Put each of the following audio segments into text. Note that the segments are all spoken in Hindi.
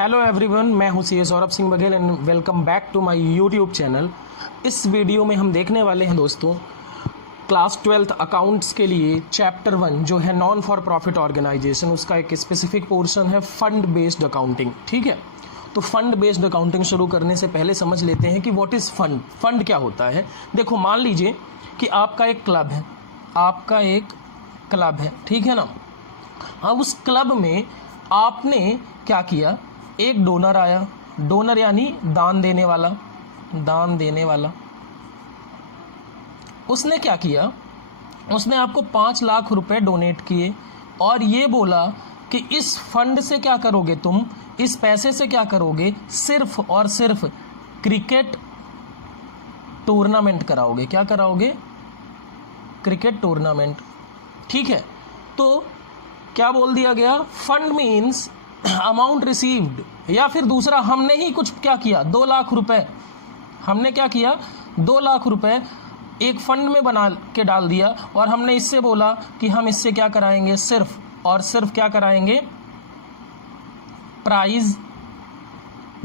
हेलो एवरीवन, मैं हूं CA Saurabh Singh Baghel and welcome back to my YouTube channel. इस वीडियो में हम देखने वाले हैं दोस्तों क्लास 12th अकाउंट्स के लिए चैप्टर 1 जो है नॉन फॉर प्रॉफिट ऑर्गेनाइजेशन, उसका एक स्पेसिफिक पोर्शन है फंड बेस्ड अकाउंटिंग। ठीक है, तो फंड बेस्ड अकाउंटिंग शुरू करने से पहले समझ लेते हैं कि व्हाट इज़ फंड। फंड क्या होता है? देखो, मान लीजिए कि आपका एक क्लब है, ठीक है ना। अब उस क्लब में आपने क्या किया, एक डोनर आया, डोनर यानी दान देने वाला। उसने क्या किया, उसने आपको 5 लाख रुपए डोनेट किए और ये बोला कि इस फंड से क्या करोगे, तुम इस पैसे से क्या करोगे, सिर्फ और सिर्फ क्रिकेट टूर्नामेंट कराओगे। क्या कराओगे? Cricket tournament. ठीक है, तो क्या बोल दिया गया, फंड मीन्स अमाउंट रिसीव्ड। या फिर दूसरा, हमने ही कुछ क्या किया, 2 लाख रुपए, हमने क्या किया, 2 लाख रुपए एक फंड में बना के डाल दिया और हमने इससे बोला कि हम इससे क्या कराएंगे, सिर्फ और सिर्फ क्या कराएंगे, प्राइज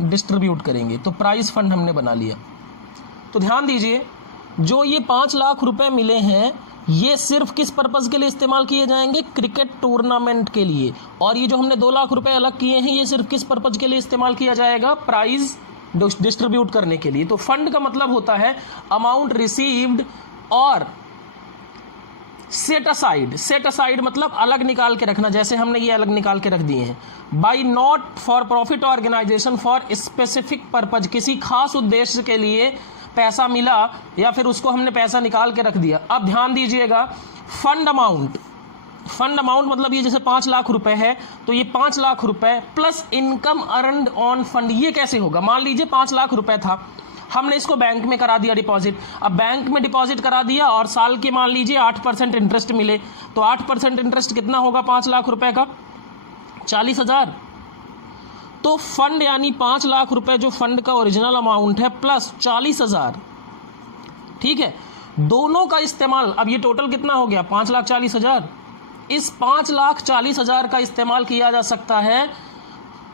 डिस्ट्रीब्यूट करेंगे। तो प्राइज फंड हमने बना लिया। तो ध्यान दीजिए, जो ये 5 लाख रुपए मिले हैं ये सिर्फ किस पर्पज़ के लिए इस्तेमाल किए जाएंगे, क्रिकेट टूर्नामेंट के लिए। और ये जो हमने 2 लाख रुपए अलग किए हैं ये सिर्फ किस पर्पज़ के लिए इस्तेमाल किया जाएगा, प्राइज डिस्ट्रीब्यूट करने के लिए। तो फंड का मतलब होता है अमाउंट रिसीव्ड और सेट असाइड मतलब अलग निकाल के रखना। जैसे हमने ये अलग निकाल के रख दिए हैं, by not for profit organization for specific purpose, किसी खास उद्देश्य के लिए पैसा मिला या फिर उसको हमने पैसा निकाल के रख दिया। अब ध्यान दीजिएगा, फंड अमाउंट मतलब ये जैसे 5 लाख रुपए है तो ये 5 लाख रुपए plus income earned on fund. ये कैसे होगा? मान लीजिए 5 लाख रुपए था, हमने इसको बैंक में करा दिया डिपॉजिट। अब बैंक में डिपॉजिट करा दिया और साल के मान लीजिए 8% इंटरेस्ट मिले, तो 8% इंटरेस्ट कितना होगा 5 लाख रुपए का, 40,000। तो फंड यानी 5 लाख रुपए जो फंड का ओरिजिनल अमाउंट है प्लस 40,000। ठीक है, दोनों का इस्तेमाल, अब ये टोटल कितना हो गया, 5,40,000। इस 5,40,000 का इस्तेमाल किया जा सकता है,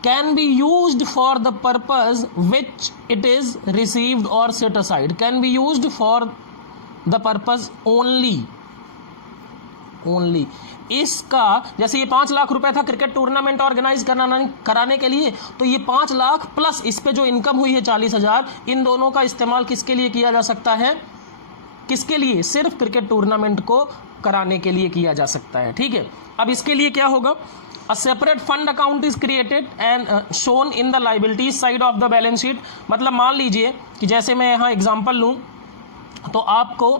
can be used for the purpose which it is received और set aside. Can be used for the purpose only. इसका जैसे ये 5 लाख रुपए था क्रिकेट टूर्नामेंट ऑर्गेनाइज कराने के लिए, तो ये 5 लाख प्लस इस पे जो इनकम हुई है 40,000, इन दोनों का इस्तेमाल किसके लिए किया जा सकता है, किसके लिए, सिर्फ क्रिकेट टूर्नामेंट को कराने के लिए किया जा सकता है। ठीक है, अब इसके लिए क्या होगा, a separate fund account is created and shown in the liabilities side of the balance sheet. मतलब मान लीजिए कि जैसे मैं यहाँ एग्जांपल लूँ तो आपको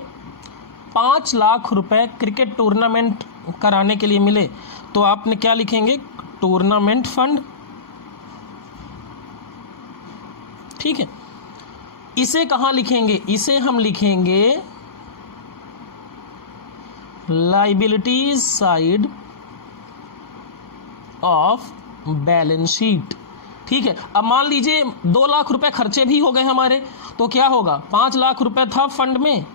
5 लाख रुपए क्रिकेट टूर्नामेंट कराने के लिए मिले, तो आपने क्या लिखेंगे, टूर्नामेंट फंड। ठीक है, इसे कहाँ लिखेंगे, इसे हम लिखेंगे liabilities side of balance sheet. ठीक है, अब मान लीजिए 2 लाख रुपए खर्चे भी हो गए हमारे, तो क्या होगा, 5 लाख रुपए था फंड में,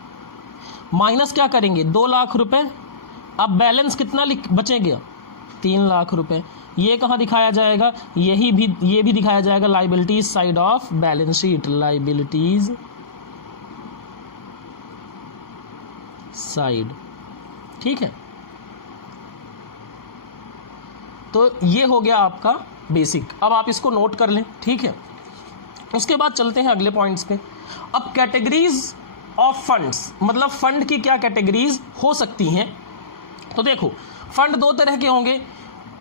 माइनस क्या करेंगे, 2 लाख रुपए। अब बैलेंस कितना बचेगा, 3 लाख रुपए। ये कहाँ दिखाया जाएगा, ये भी दिखाया जाएगा liabilities side of balance sheet, liabilities side. ठीक है, तो ये हो गया आपका बेसिक। अब आप इसको नोट कर लें। ठीक है, उसके बाद चलते हैं अगले पॉइंट्स पे। अब कैटेगरीज ऑफ फंड्स, मतलब फंड की क्या कैटेगरीज हो सकती हैं। तो देखो, फंड 2 तरह के होंगे,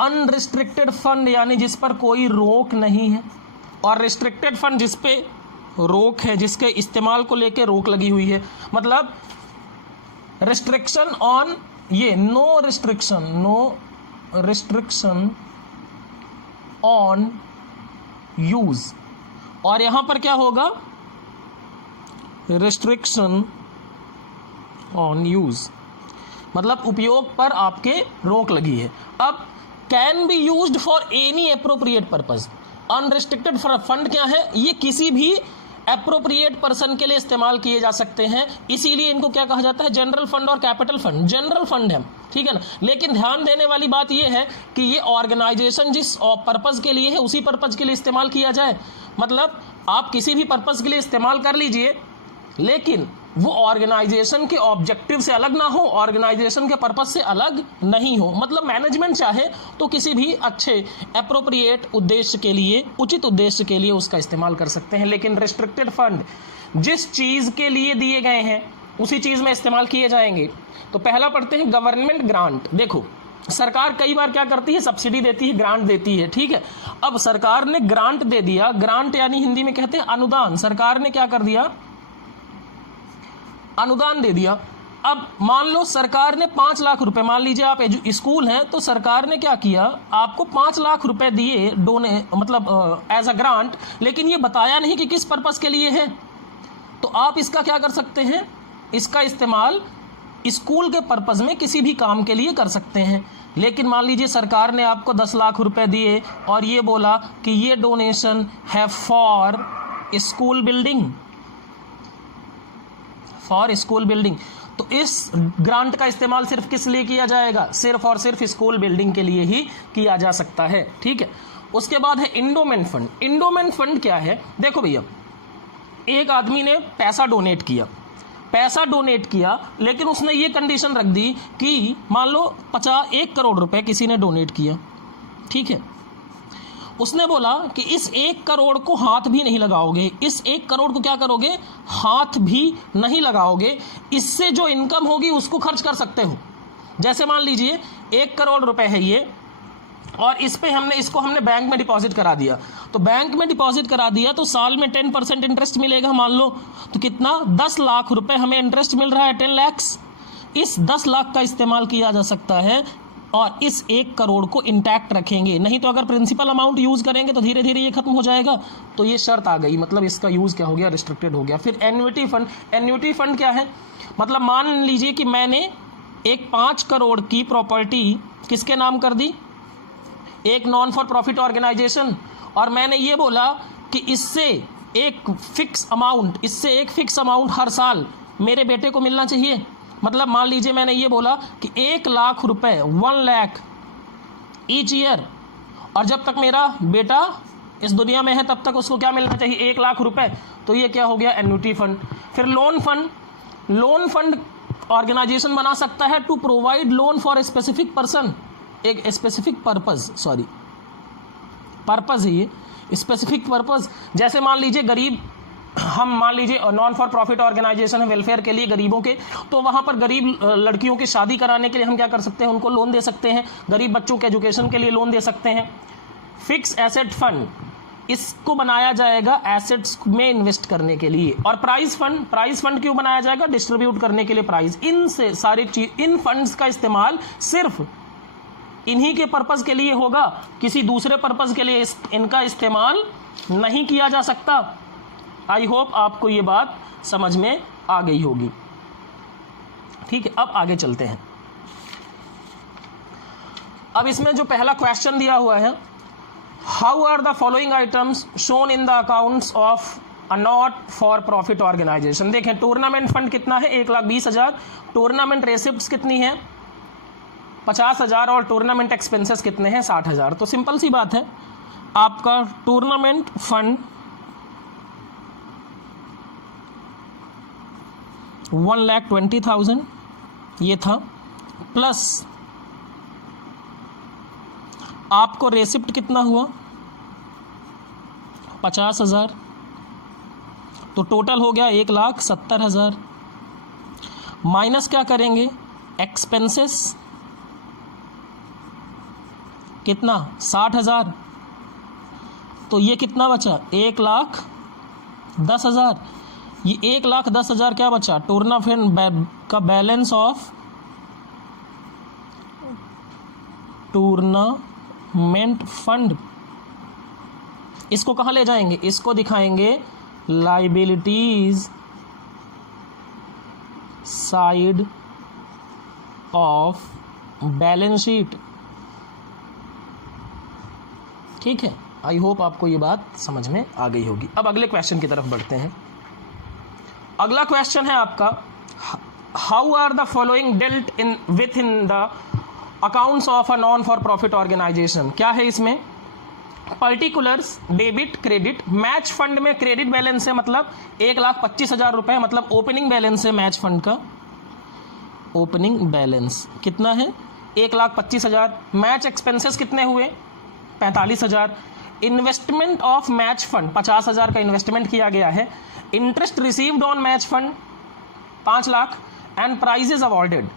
अनरिस्ट्रिक्टेड फंड यानी जिस पर कोई रोक नहीं है, और रिस्ट्रिक्टेड फंड जिस पे रोक है, जिसके इस्तेमाल को लेके रोक लगी हुई है। मतलब रिस्ट्रिक्शन ऑन, ये नो रिस्ट्रिक्शन ऑन यूज, और यहां पर क्या होगा, रिस्ट्रिक्शन ऑन यूज, मतलब उपयोग पर आपके रोक लगी है। अब can be used for any appropriate purpose. Unrestricted fund क्या है, ये किसी भी एप्रोप्रिएट पर्सन के लिए इस्तेमाल किए जा सकते हैं, इसीलिए इनको क्या कहा जाता है, जनरल फंड और कैपिटल फंड। जनरल फंड है, ठीक है ना। लेकिन ध्यान देने वाली बात यह है कि ये ऑर्गेनाइजेशन जिस पर्पज के लिए है उसी पर्पज के लिए इस्तेमाल किया जाए। मतलब आप किसी भी पर्पज के लिए इस्तेमाल कर लीजिए, लेकिन वो ऑर्गेनाइजेशन के ऑब्जेक्टिव से अलग ना हो, ऑर्गेनाइजेशन के पर्पस से अलग नहीं हो। मतलब मैनेजमेंट चाहे तो किसी भी अच्छे एप्रोप्रिएट उद्देश्य के लिए, उचित उद्देश्य के लिए उसका इस्तेमाल कर सकते हैं। लेकिन रिस्ट्रिक्टेड फंड जिस चीज़ के लिए दिए गए हैं उसी चीज़ में इस्तेमाल किए जाएंगे। तो पहला पढ़ते हैं गवर्नमेंट ग्रांट। देखो सरकार कई बार क्या करती है, सब्सिडी देती है, ग्रांट देती है, ठीक है। अब सरकार ने ग्रांट दे दिया, ग्रांट यानी हिंदी में कहते हैं अनुदान। सरकार ने क्या कर दिया, अनुदान दे दिया। अब मान लो सरकार ने 5 लाख रुपए, मान लीजिए आप स्कूल हैं तो सरकार ने क्या किया, आपको 5 लाख रुपए दिए मतलब एज अ ग्रांट, लेकिन ये बताया नहीं कि किस पर्पस के लिए है। तो आप इसका क्या कर सकते हैं, इसका इस्तेमाल स्कूल के पर्पस में किसी भी काम के लिए कर सकते हैं। लेकिन मान लीजिए सरकार ने आपको 10 लाख रुपए दिए और ये बोला कि ये डोनेशन है for school building, for school building, तो इस ग्रांट का इस्तेमाल सिर्फ किस लिए किया जाएगा, सिर्फ और सिर्फ स्कूल बिल्डिंग के लिए ही किया जा सकता है, ठीक है। उसके बाद है इंडोमेंट फंड। इंडोमेंट फंड क्या है, देखो भैया, एक आदमी ने पैसा डोनेट किया, लेकिन उसने ये कंडीशन रख दी कि मान लो 1 करोड़ रुपए किसी ने डोनेट किया, ठीक है। उसने बोला कि इस 1 करोड़ को हाथ भी नहीं लगाओगे, इस 1 करोड़ को क्या करोगे, हाथ भी नहीं लगाओगे, इससे जो इनकम होगी उसको खर्च कर सकते हो। जैसे मान लीजिए 1 करोड़ रुपए है ये, और इस पे इसको हमने बैंक में डिपॉजिट करा दिया, तो बैंक में डिपॉजिट करा दिया तो साल में 10% इंटरेस्ट मिलेगा, मान लो तो कितना, 10 लाख रुपए हमें इंटरेस्ट मिल रहा है, 10 लैक्स। इस 10 लाख का इस्तेमाल किया जा सकता है और इस 1 करोड़ को इंटैक्ट रखेंगे। नहीं तो अगर प्रिंसिपल अमाउंट यूज करेंगे तो धीरे धीरे ये खत्म हो जाएगा। तो ये शर्त आ गई, मतलब इसका यूज क्या हो गया, रिस्ट्रिक्टेड हो गया। फिर एन्युटी फंड। एन्युटी फंड क्या है, मतलब मान लीजिए कि मैंने एक 5 करोड़ की प्रॉपर्टी किसके नाम कर दी, एक नॉन फॉर प्रॉफिट ऑर्गेनाइजेशन, और मैंने ये बोला कि इससे एक फिक्स अमाउंट हर साल मेरे बेटे को मिलना चाहिए। मतलब मान लीजिए मैंने ये बोला कि 1 लाख रुपए, 1 लाख ईच ईयर, और जब तक मेरा बेटा इस दुनिया में है तब तक उसको क्या मिलना चाहिए, 1 लाख रुपए। तो ये क्या हो गया, एन्युटी फंड। फिर loan fund. Loan fund organization बना सकता है to provide loan for a specific person, एक स्पेसिफिक पर्पस है ये, स्पेसिफिक पर्पस। जैसे मान लीजिए गरीब, हम मान लीजिए नॉन फॉर प्रॉफिट ऑर्गेनाइजेशन है वेलफेयर के लिए, गरीबों के, तो वहाँ पर गरीब लड़कियों की शादी कराने के लिए हम क्या कर सकते हैं, उनको लोन दे सकते हैं। गरीब बच्चों के एजुकेशन के लिए लोन दे सकते हैं। फिक्स एसेट फंड, इसको बनाया जाएगा एसेट्स में इन्वेस्ट करने के लिए। और प्राइज फंड क्यों बनाया जाएगा, डिस्ट्रीब्यूट करने के लिए प्राइज। इनसे सारी चीज, इन फंड्स का इस्तेमाल सिर्फ इन्हीं के पर्पस के लिए होगा, किसी दूसरे पर्पस के लिए इनका इस्तेमाल नहीं किया जा सकता। आई होप आपको ये बात समझ में आ गई होगी, ठीक है। अब आगे चलते हैं। अब इसमें जो पहला क्वेश्चन दिया हुआ है, how are the following items shown in the accounts of a not for profit organization. देखें टूर्नामेंट फंड कितना है, 1,20,000। टूर्नामेंट रेसिप्ट्स कितनी है, 50,000। और टूर्नामेंट एक्सपेंसेस कितने हैं, 60,000। तो सिंपल सी बात है, आपका टूर्नामेंट फंड 1,20,000 ये था, प्लस आपको रेसिप्ट कितना हुआ, 50,000। तो टोटल हो गया 1,70,000। माइनस क्या करेंगे, एक्सपेंसेस कितना, 60,000। तो ये कितना बचा, 1,10,000। ये 1,10,000 क्या बचा, टूर्नामेंट का बैलेंस ऑफ टूर्नामेंट फंड। इसको कहाँ ले जाएंगे, इसको दिखाएंगे liabilities side of balance sheet, ठीक है। आई होप आपको ये बात समझ में आ गई होगी। अब अगले क्वेश्चन की तरफ बढ़ते हैं। अगला क्वेश्चन है आपका, how are the following dealt in with in the accounts of a non for profit organization. क्या है इसमें? Particulars, debit, credit. Match fund में क्रेडिट बैलेंस है, मतलब 1,25,000 रुपए, मतलब ओपनिंग बैलेंस है मैच फंड का। ओपनिंग बैलेंस कितना है? 1,25,000। मैच एक्सपेंसेस कितने हुए? 45,000। इन्वेस्टमेंट ऑफ मैच फंड 50,000 का इन्वेस्टमेंट किया गया है। Interest received on match fund 5 lakh and prizes awarded.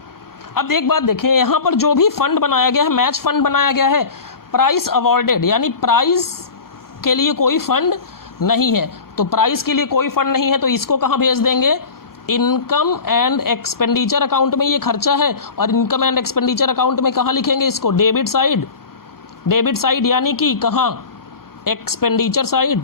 अब एक बात देखें, यहां पर जो भी फंड बनाया गया है, मैच फंड बनाया गया है, प्राइस अवॉर्डेड यानी प्राइस के लिए कोई फंड नहीं है। तो प्राइस के लिए कोई फंड नहीं है तो इसको कहां भेज देंगे? इनकम एंड एक्सपेंडिचर अकाउंट में ये खर्चा है, और इनकम एंड एक्सपेंडिचर अकाउंट में कहां लिखेंगे इसको? Debit side. डेबिट साइड यानी कि कहां? Expenditure side.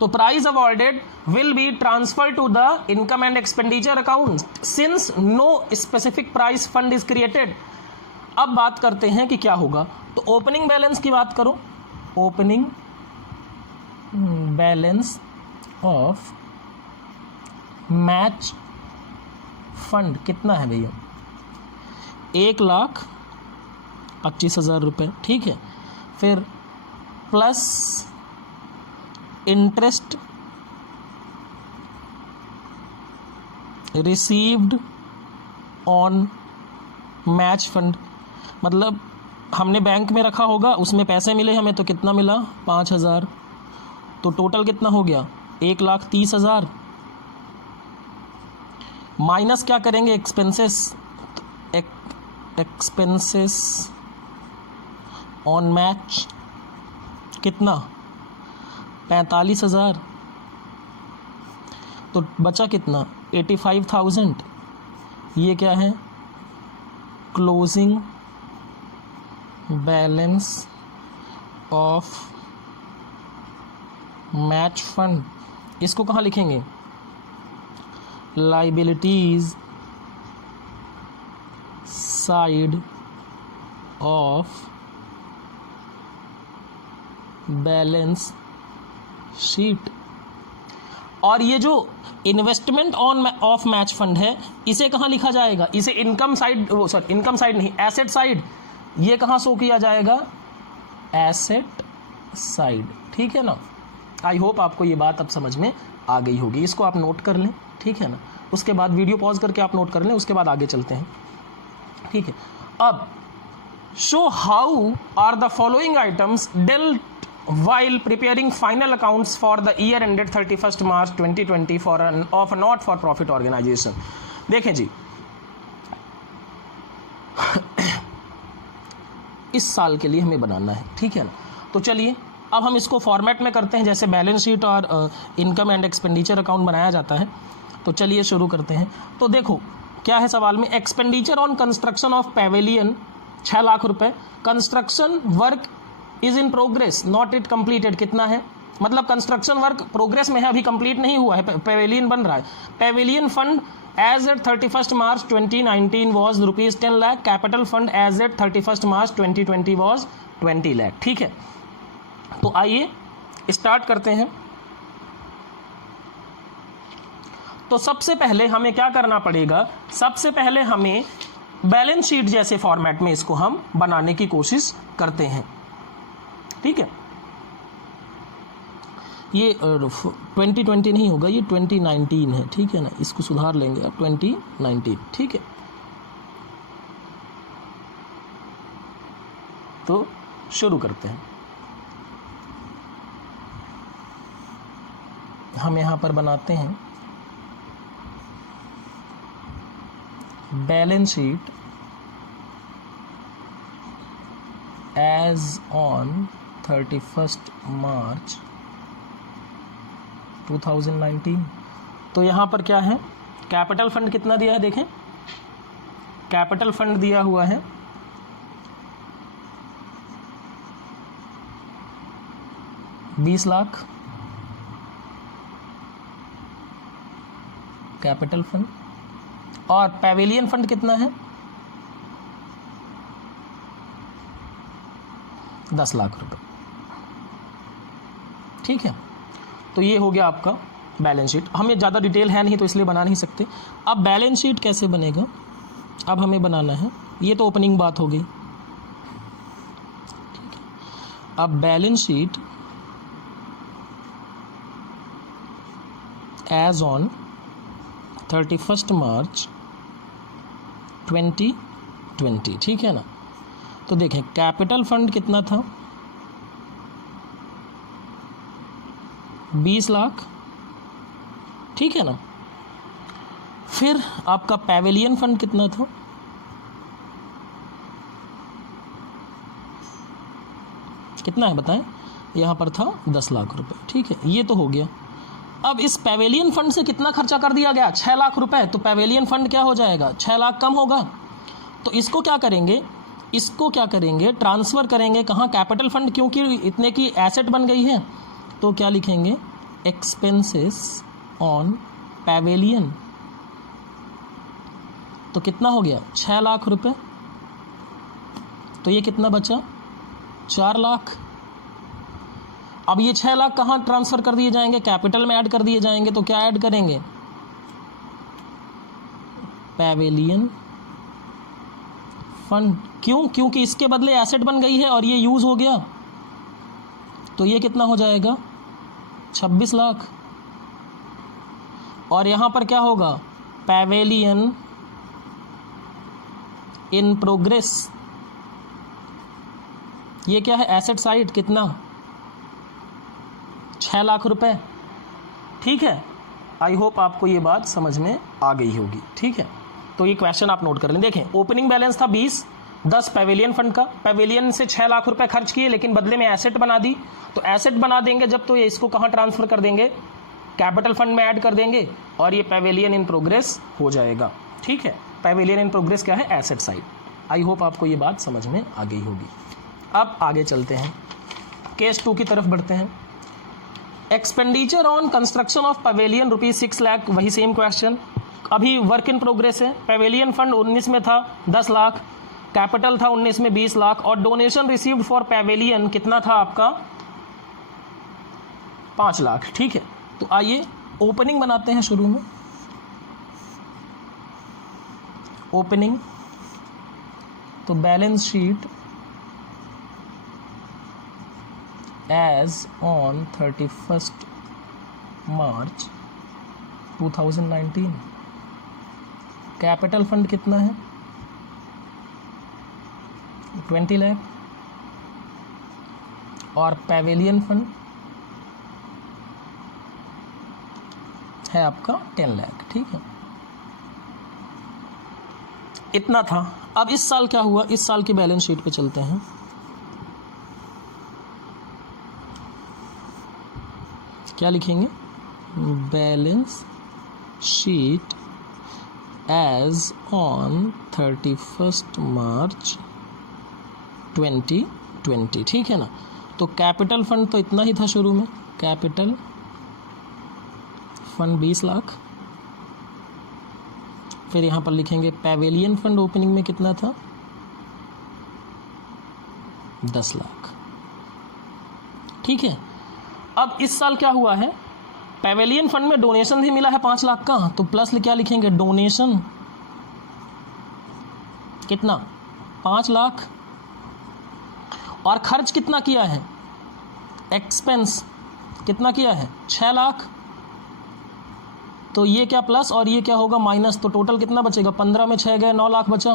तो price awarded will be transferred to the income and expenditure account since no specific price fund is created। अब बात करते हैं कि क्या होगा। तो ओपनिंग बैलेंस की बात करो। Opening balance of match fund कितना है भैया? 1,25,000 रुपये, ठीक है। फिर plus interest received on match fund, मतलब हमने बैंक में रखा होगा, उसमें पैसे मिले हमें, तो कितना मिला? 5,000। तो टोटल कितना हो गया? 1,30,000 माइनस क्या करेंगे? एक्सपेंसेस। एक्सपेंसेस ऑन मैच कितना? 45,000। तो बचा कितना? 85,000। ये क्या है? Closing balance of match fund. इसको कहाँ लिखेंगे? Liabilities side of balance sheet. और ये जो investment on off match fund है, इसे कहाँ लिखा जाएगा? इसे इनकम साइड, वो सॉरी इनकम साइड नहीं, एसेट साइड। ये कहाँ शो किया जाएगा? एसेट साइड, ठीक है ना। आई होप आपको ये बात अब समझ में आ गई होगी। इसको आप नोट कर लें, ठीक है ना। उसके बाद वीडियो पॉज करके आप नोट कर लें, उसके बाद आगे चलते हैं, ठीक है। अब show how are the following items dealt while preparing final accounts for the year ended 31st March 2020 for of a not for profit organization। देखें जी, इस साल के लिए हमें बनाना है, ठीक है ना। तो चलिए अब हम इसको फॉर्मेट में करते हैं, जैसे बैलेंस शीट और इनकम एंड एक्सपेंडिचर अकाउंट बनाया जाता है। तो चलिए शुरू करते हैं। तो देखो क्या है सवाल में, expenditure on construction of pavilion 6 lakh रुपए। Construction work is in progress not it completed कितना है? मतलब कंस्ट्रक्शन वर्क प्रोग्रेस में है, अभी कंप्लीट नहीं हुआ है, पेवेलियन बन रहा है। Pavilion fund as at 31st March 2019 was ₹10 lakh. Capital fund as at 31st March 2020 was 20 lakh, ठीक है। तो आइए स्टार्ट करते हैं। तो सबसे पहले हमें क्या करना पड़ेगा? सबसे पहले हमें बैलेंस शीट जैसे फॉर्मेट में इसको हम बनाने की कोशिश करते हैं, ठीक है। ये 2020 नहीं होगा, ये 2019 है, ठीक है ना। इसको सुधार लेंगे अब 2019, ठीक है। तो शुरू करते हैं। हम यहां पर बनाते हैं balance sheet as on 31st March 2019। तो यहाँ पर क्या है? कैपिटल फंड कितना दिया है? देखें, कैपिटल फंड दिया हुआ है ₹20 लाख कैपिटल फंड। और पेवेलियन फंड कितना है? 10 लाख रुपए। ठीक है, तो ये हो गया आपका बैलेंस शीट। हमें ज़्यादा डिटेल है नहीं तो इसलिए बना नहीं सकते। अब बैलेंस शीट कैसे बनेगा, अब हमें बनाना है। ये तो ओपनिंग बात हो गई। ठीक है, अब बैलेंस शीट एज ऑन 31 मार्च 2020। ठीक है ना, तो देखें कैपिटल फंड कितना था, 20 लाख। ठीक है ना, फिर आपका पैवेलियन फंड कितना था, कितना है बताएं, यहाँ पर था 10 लाख रुपए। ठीक है, ये तो हो गया। अब इस पैवेलियन फंड से कितना खर्चा कर दिया गया, 6 लाख रुपए। तो पैवेलियन फंड क्या हो जाएगा, 6 लाख कम होगा। तो इसको क्या करेंगे, इसको क्या करेंगे, ट्रांसफ़र करेंगे कहाँ, कैपिटल फंड, क्योंकि इतने की एसेट बन गई है। तो क्या लिखेंगे, एक्सपेंसेस ऑन पैवेलियन। तो कितना हो गया, 6 लाख रुपए। तो ये कितना बचा, 4 लाख। अब ये 6 लाख कहाँ ट्रांसफ़र कर दिए जाएंगे, कैपिटल में ऐड कर दिए जाएंगे। तो क्या ऐड करेंगे, पैवेलियन फंड। क्यों, क्योंकि इसके बदले एसेट बन गई है और ये यूज़ हो गया। तो ये कितना हो जाएगा, 26 लाख। और यहाँ पर क्या होगा, पैवेलियन इन प्रोग्रेस। ये क्या है, एसेट साइड, कितना, 6 लाख रुपए। ठीक है, आई होप आपको ये बात समझ में आ गई होगी। ठीक है, तो ये क्वेश्चन आप नोट कर लें। देखें, ओपनिंग बैलेंस था 20, 10 पैवेलियन फंड का। पैवेलियन से 6 लाख रुपए खर्च किए, लेकिन बदले में एसेट बना दी। तो एसेट बना देंगे जब, तो ये इसको कहाँ ट्रांसफ़र कर देंगे, कैपिटल फंड में ऐड कर देंगे और ये पैवेलियन इन प्रोग्रेस हो जाएगा। ठीक है, पैवेलियन इन प्रोग्रेस क्या है, एसेट साइड। आई होप आपको ये बात समझ में आ गई होगी। अब आगे चलते हैं, केस 2 की तरफ बढ़ते हैं। Expenditure on construction of pavilion ₹6 lakh, वही सेम क्वेश्चन, अभी वर्क इन प्रोग्रेस है। पवेलियन फंड 19 में था 10 लाख, कैपिटल था 19 में 20 लाख, और डोनेशन रिसीव्ड फॉर पवेलियन कितना था आपका, 5 लाख। ठीक है, तो आइए ओपनिंग बनाते हैं शुरू में। ओपनिंग, तो balance sheet as on 31 March 2019। Capital fund कितना है, 20 लाख, और पैवेलियन फंड है आपका 10 लाख। ठीक है, इतना था। अब इस साल क्या हुआ, इस साल की बैलेंस शीट पे चलते हैं। क्या लिखेंगे, बैलेंस शीट एज ऑन 31 मार्च 2020। ठीक है ना, तो कैपिटल फंड तो इतना ही था शुरू में, कैपिटल फंड 20 लाख। फिर यहाँ पर लिखेंगे पैवेलियन फंड ओपनिंग में कितना था, 10 लाख। ठीक है, अब इस साल क्या हुआ है, पैवेलियन फंड में डोनेशन भी मिला है 5 लाख का, तो प्लस क्या लिखेंगे, डोनेशन कितना, 5 लाख। और खर्च कितना किया है, एक्सपेंस कितना किया है, 6 लाख। तो ये क्या प्लस और ये क्या होगा माइनस, तो टोटल कितना बचेगा, 15 में 6 गए, 9 लाख बचा।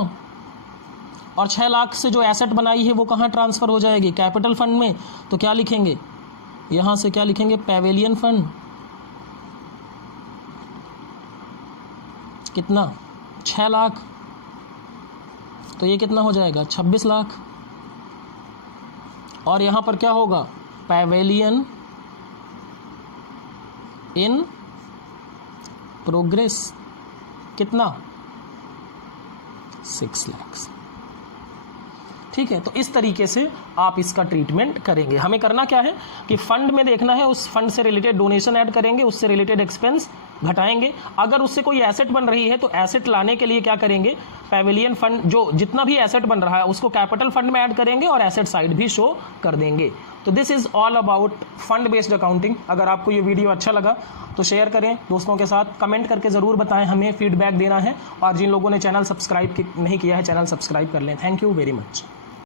और 6 लाख से जो एसेट बनाई है वो कहाँ ट्रांसफ़र हो जाएगी, कैपिटल फंड में। तो क्या लिखेंगे, यहाँ से क्या लिखेंगे, पैवेलियन फंड कितना, 6 लाख। तो ये कितना हो जाएगा, 26 लाख। और यहाँ पर क्या होगा, पैवेलियन इन प्रोग्रेस कितना, 6 लाख। ठीक है, तो इस तरीके से आप इसका ट्रीटमेंट करेंगे। हमें करना क्या है कि फंड में देखना है, उस फंड से रिलेटेड डोनेशन ऐड करेंगे, उससे रिलेटेड एक्सपेंस घटाएंगे। अगर उससे कोई एसेट बन रही है तो एसेट लाने के लिए क्या करेंगे, पेविलियन फंड जो जितना भी एसेट बन रहा है उसको कैपिटल फंड में ऐड करेंगे और एसेट साइड भी शो कर देंगे। तो this is all about fund based accounting. अगर आपको ये वीडियो अच्छा लगा तो शेयर करें दोस्तों के साथ, कमेंट करके ज़रूर बताएं, हमें फीडबैक देना है। और जिन लोगों ने चैनल सब्सक्राइब नहीं किया है चैनल सब्सक्राइब कर लें। Thank you very much.